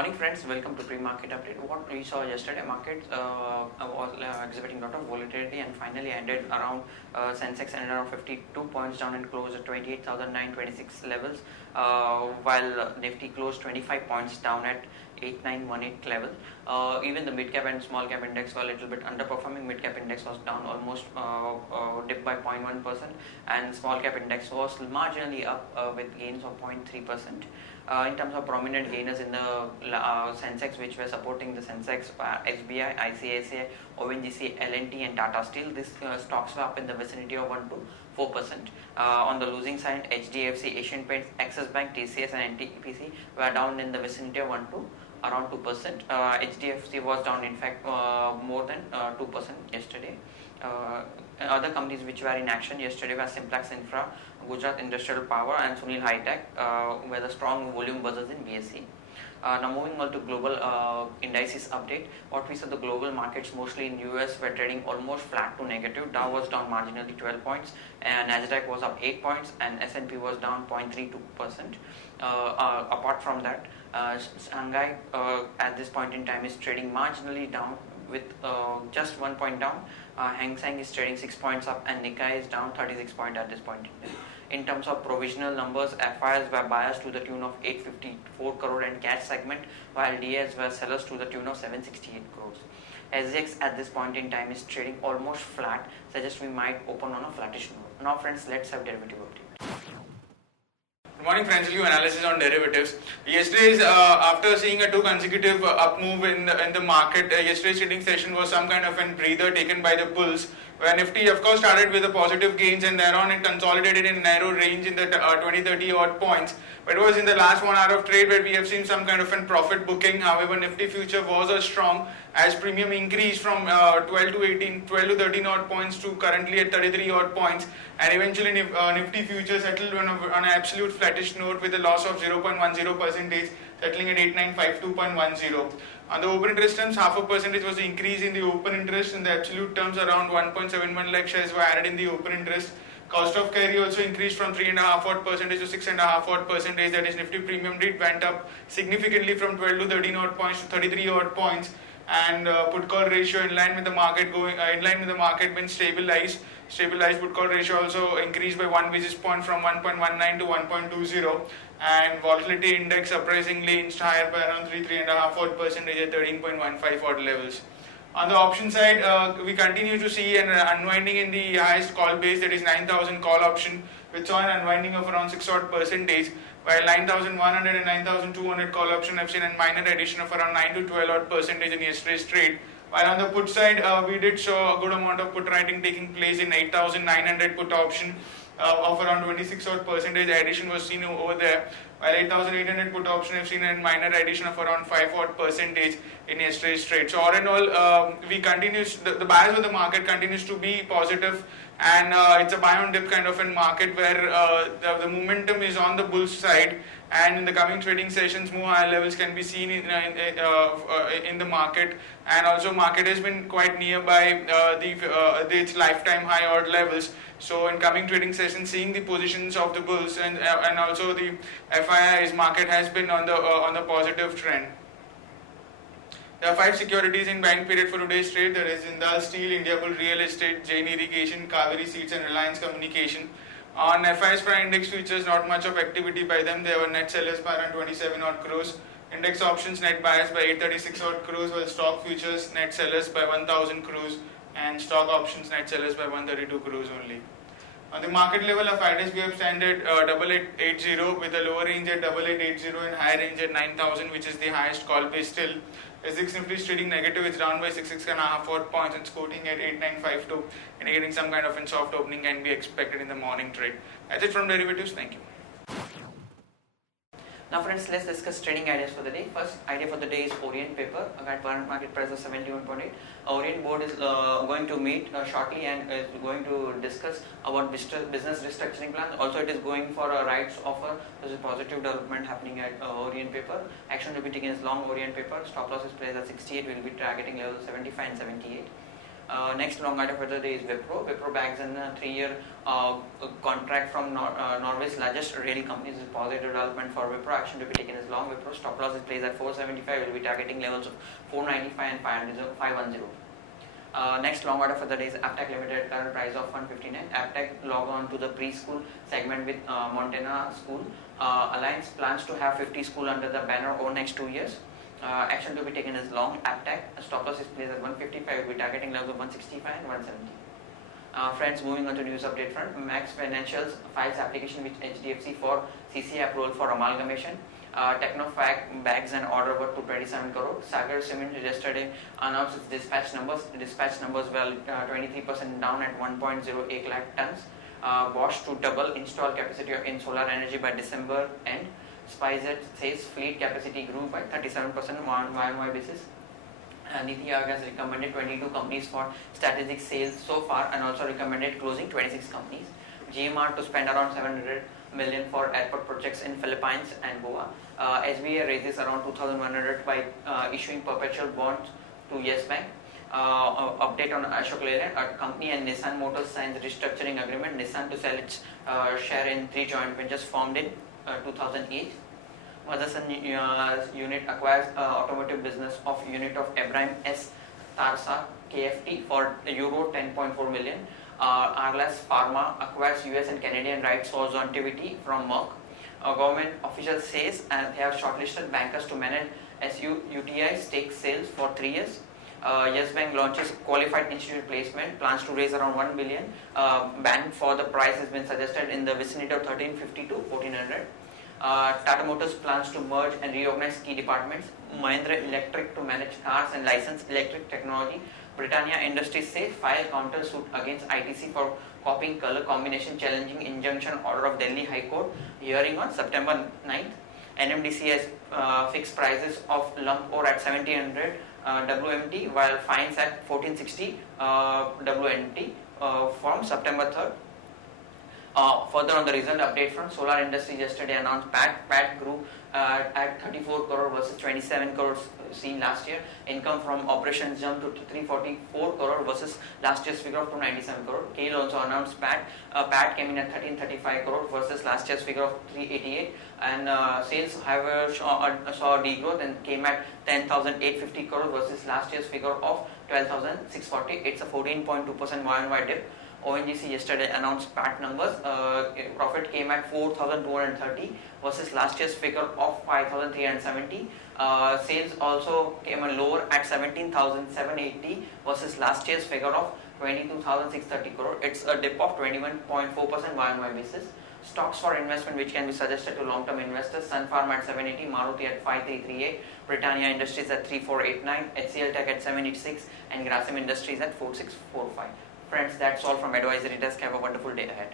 Morning friends, welcome to pre-market update. What we saw yesterday, market was exhibiting a lot of volatility and finally ended around Sensex ended around 52 points down and closed at 28,926 levels, while Nifty closed 25 points down at 8918 level. Even the mid cap and small cap index were a little bit underperforming. Mid cap index was down almost dipped by 0.1%, and small cap index was marginally up with gains of 0.3%. In terms of prominent gainers in the Sensex, which were supporting the Sensex, SBI, ICICI, ONGC, L&T and Tata Steel, these stocks were up in the vicinity of 1 to 4%. On the losing side, HDFC, Asian Paints, Axis Bank, TCS and NTPC were down in the vicinity of 1 to around 2%. HDFC was down in fact more than 2% yesterday. Other companies which were in action yesterday were Simplex Infra, Gujarat Industrial Power and Sunil High Tech, were the strong volume buzzers in BSE. Now moving on to global indices update. What we saw, the global markets mostly in US were trading almost flat to negative. Dow was down marginally 12 points, and Nasdaq was up 8 points, and S&P was down 0.32%. Apart from that, Shanghai at this point in time is trading marginally down with just 1 point down. Hang Seng is trading 6 points up, and Nikkei is down 36 points at this point in time. In terms of provisional numbers, FIs were buyers to the tune of 854 crore in cash segment, while DAs were sellers to the tune of 768 crores. SGX at this point in time is trading almost flat, suggests we might open on a flattish note. Now friends, let's have derivative update. Good morning friends, review analysis on derivatives. Yesterday's after seeing a 2 consecutive up move in the market, yesterday's trading session was some kind of a breather taken by the bulls, where Nifty of course started with the positive gains and thereon it consolidated in a narrow range in the 20-30 odd points. But it was in the last 1 hour of trade where we have seen some kind of a profit booking. However, Nifty future was strong as premium increased from 12 to 13 odd points to currently at 33 odd points, and eventually Nifty future settled on an absolute flattish note with a loss of 0.10%, settling at 8952.10. On the open interest terms, 0.5% was the increase in the open interest. In the absolute terms, around 1.71 lakh shares were added in the open interest. Cost of carry also increased from 3.5% to 6.5%. That is, Nifty premium rate went up significantly from 12 to 13 odd points to 33 odd points, and put call ratio in line with the market been stabilized. Put call ratio also increased by 1 basis point from 1.19 to 1.20, and volatility index surprisingly inched higher by around 3.5% at 13.15 odd levels. On the option side, we continue to see an unwinding in the highest call base, that is 9,000 call option, which saw an unwinding of around 6 odd percentage, while 9,100 and 9,200 call option have seen a minor addition of around 9 to 12 odd percentage in yesterday's trade. While on the put side, we did show a good amount of put writing taking place in 8,900 put option of around 26 odd percentage addition was seen over there, while 8,800 put option have seen a minor addition of around 5 odd percentage in yesterday's trade. So all in all, the bias of the market continues to be positive, and it's a buy on dip kind of a market where the momentum is on the bulls side, and in the coming trading sessions more higher levels can be seen in the market, and also market has been quite nearby its lifetime high odd levels. So in coming trading sessions, seeing the positions of the bulls and also the FII's market has been on the positive trend. There are 5 securities in buying period for today's trade. There is Jindal Steel, Indiabull Real Estate, Jain Irrigation, Kaveri Seeds and Reliance Communication. On FI's Prime Index futures, not much of activity by them. They were net sellers by around 27 odd crores. Index options net buyers by 836 odd crores, while stock futures net sellers by 1000 crores and stock options net sellers by 132 crores only. On the market level, of FIDs we have standard 8880 with a lower range at 8880 and higher range at 9000, which is the highest call base still. SGX Nifty is trading negative, it's down by 6.5 odd points and quoting at 8952, indicating some kind of a soft opening can be expected in the morning trade. That's it from derivatives. Thank you. Now friends, let's discuss trading ideas for the day. First idea for the day is Orient paper. At current market price of 71.8. Orient board is going to meet shortly and is going to discuss about business restructuring plan. Also, it is going for a rights offer. There is a positive development happening at Orient paper. Action to be taken is long Orient paper. Stop loss is placed at 68. We will be targeting level 75 and 78. Next long item for the day is Wipro. Wipro bags in a 3-year contract from Norway's largest rail company. This is positive development for Wipro. Action to be taken is long. Wipro stop loss is placed at 475. Will be targeting levels of 495 and 510. Next long order for the day is Aptech Limited, current price of 159. Aptech log on to the preschool segment with Montana School. Alliance plans to have 50 schools under the banner over next 2 years. Action to be taken is long. Aptech stop loss is placed at 155. Will be targeting levels of 165 and 170. Friends, moving on to news update front. Max Financials files application with HDFC for CCA approval for amalgamation. Technofag bags an order worth 227 crore. Sagar Cement yesterday announced its dispatch numbers. The dispatch numbers were 23% down at 1.08 lakh tons. Bosch to double install capacity in solar energy by December end. SpiceJet says fleet capacity grew by 37% on YoY basis. Niti Aayog has recommended 22 companies for strategic sales so far and also recommended closing 26 companies. GMR to spend around 700 million for airport projects in Philippines and Goa. SBI raises around 2,100 by issuing perpetual bonds to Yes Bank. Update on Ashok Leyland, a company and Nissan Motors signs restructuring agreement. Nissan to sell its share in 3 joint ventures formed in 2008. Motherson unit acquires automotive business of unit of Ibrahim S. Tarsa KFT for euro 10.4 million. Arlas Pharma acquires US and Canadian rights for Zontivity from Merck. A government official says they have shortlisted bankers to manage SUTI stake sales for 3 years. Yes Bank launches qualified institute placement, plans to raise around 1 billion. Band for the price has been suggested in the vicinity of 1350 to 1400. Tata Motors plans to merge and reorganize key departments. Mahindra Electric to manage cars and license electric technology. Britannia Industries say file counter suit against ITC for copying color combination, challenging injunction order of Delhi High Court. Hearing on September 9th. NMDC has fixed prices of lump ore at 1700 WMT while fines at 1460 WMT from September 3rd. Further on the result update from Solar Industries yesterday announced PAT grew at 34 crore versus 27 crores seen last year. Income from operations jumped to 344 crore versus last year's figure of 297 crore. KAIL also announced PAT. PAT came in at 1335 crore versus last year's figure of 388. And sales, however, saw a degrowth and came at 10,850 crore versus last year's figure of 12,640. It's a 14.2% YoY dip. ONGC yesterday announced PAT numbers. Profit came at 4,230 versus last year's figure of 5,370. Sales also came in lower at 17,780 versus last year's figure of 22,630 crore. It's a dip of 21.4% YoY basis. Stocks for investment which can be suggested to long-term investors: Sun Pharma at 780, Maruti at 5338, Britannia Industries at 3489, HCL Tech at 786, and Grasim Industries at 4645. Friends, that's all from Advisory Desk. Have a wonderful day ahead.